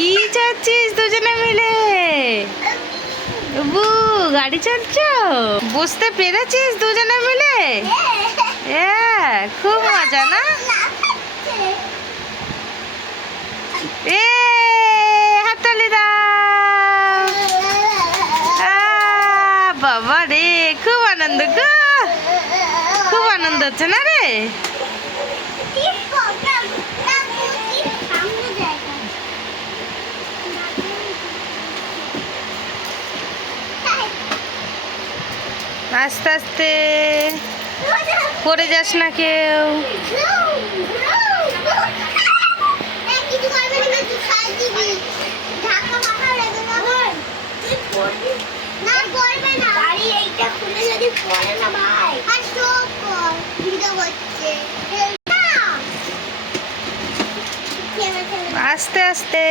কি চাচ্ছিস দুজনে মিলে? বু গাড়ি চালছো বসতে পেরেছিস দুজনে মিলে? খুব মজা, না? এ হাততালি দাও। বাবা রে, খুব আনন্দ, গো। খুব আনন্দ হচ্ছে, না রে? আস্তে আস্তে। পড়ে যাস না কেউ। আস্তে আস্তে।